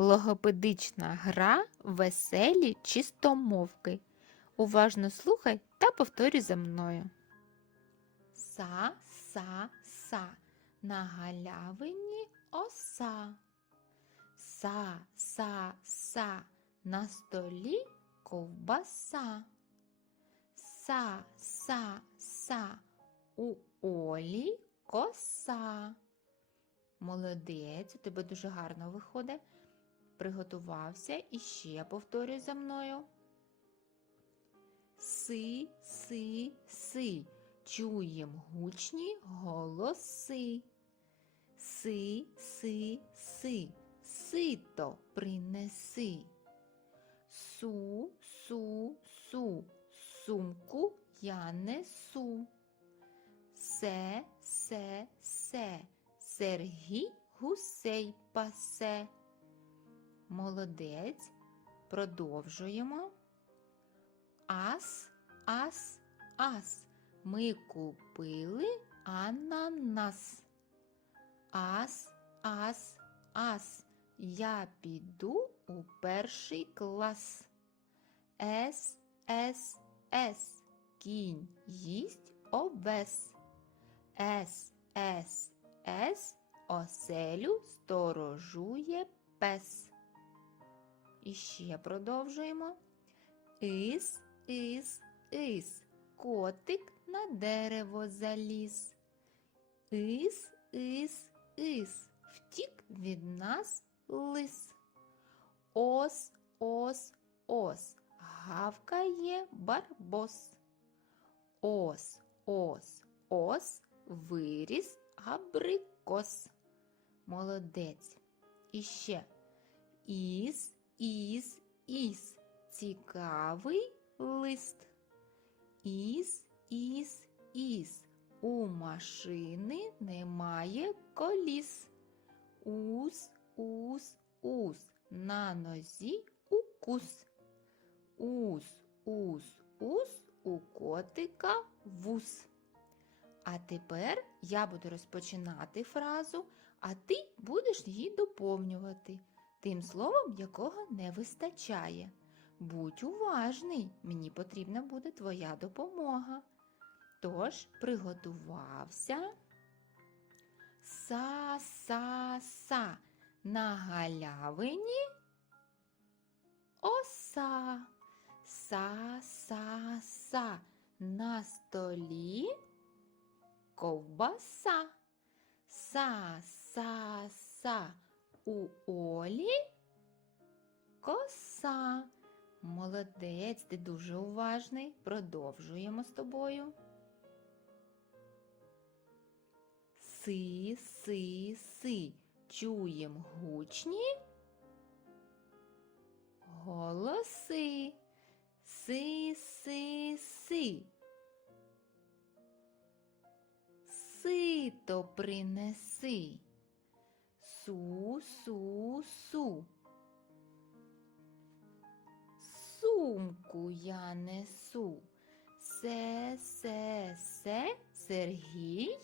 Логопедична гра веселі чистомовки. Уважно слухай та повторюй за мною. Са, са, са. На галявині оса. Са, са, са. На столі ковбаса. Са, са, са. У Олі коса. Молодець, у тебе дуже гарно виходить. Приготувався і ще повторюй за мною. Си, си, си. Чуєм гучні голоси. Си, си, си. Сито принеси. Су, су, су. Сумку я несу. Се, се, се. Сергій гусей пасе. Молодець. Продовжуємо. Ас, ас, ас. Ми купили ананас. Ас, ас, ас. Я піду у перший клас. С, С, С. Кінь їсть овес. С, С, С. Оселю сторожує пес. І ще продовжуємо. Ис, ис, ис. Котик на дерево заліз. Ис, ис, ис. Втік від нас лис. Ос, ос, ос. Гавкає барбос. Ос, ос, ос. Виріс абрикос. Молодець. І ще. Іс, іс, іс. Цікавий лист. Іс, іс, іс. У машини немає коліс. Ус, ус, ус. На нозі укус. Ус, ус, ус. У котика вус. А тепер я буду розпочинати фразу, а ти будеш її доповнювати тим словом, якого не вистачає. Будь уважний, мені потрібна буде твоя допомога. Тож приготувався. Са, са, са. На галявині оса. Са, са, са. На столі ковбаса. Са, са, са. У Олі коса. Молодець, ти дуже уважний. Продовжуємо з тобою. Си, си, си. Чуєм гучні голоси. Си, си, си. Сито принеси. Су, су, су. Сумку я несу. Се, се, се, Сергій.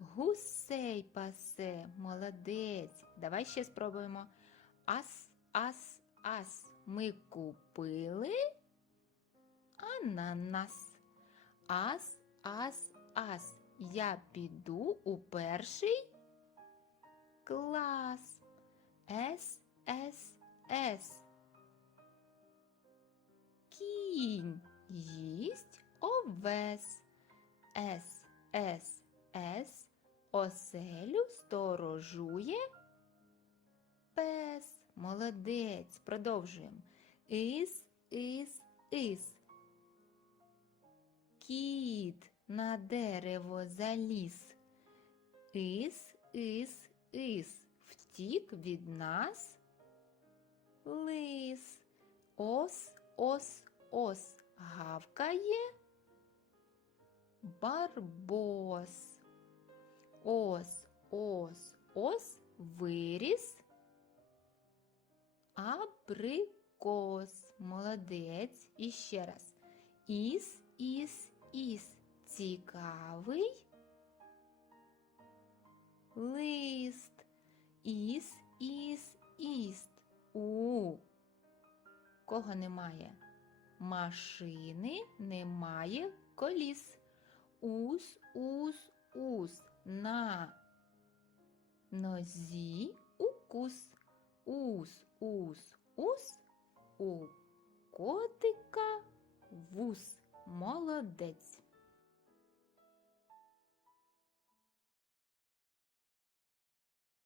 Гусей пасе, молодець. Давай ще спробуємо. Ас, ас, ас. Ми купили ананас. Ас, ас, ас. Я піду у перший клас. С, С, С. Кінь їсть овес. С, С, С. Оселю сторожує пес. Молодець. Продовжуємо. Ис, ис, ис. Кіт на дерево заліз. Ис, ис, ис. Втік від нас лис. Ос, ос, ос. Гавкає барбос. Ос, ос, ос. Виріс. Абрикос. Молодець. І ще раз. Іс, іс, іс. Цікавий. Is, is, ist. У. Кого немає? Машини немає коліс. Ус, ус, ус. На. Нозі укус. Ус, ус, ус. У котика вус. Молодець.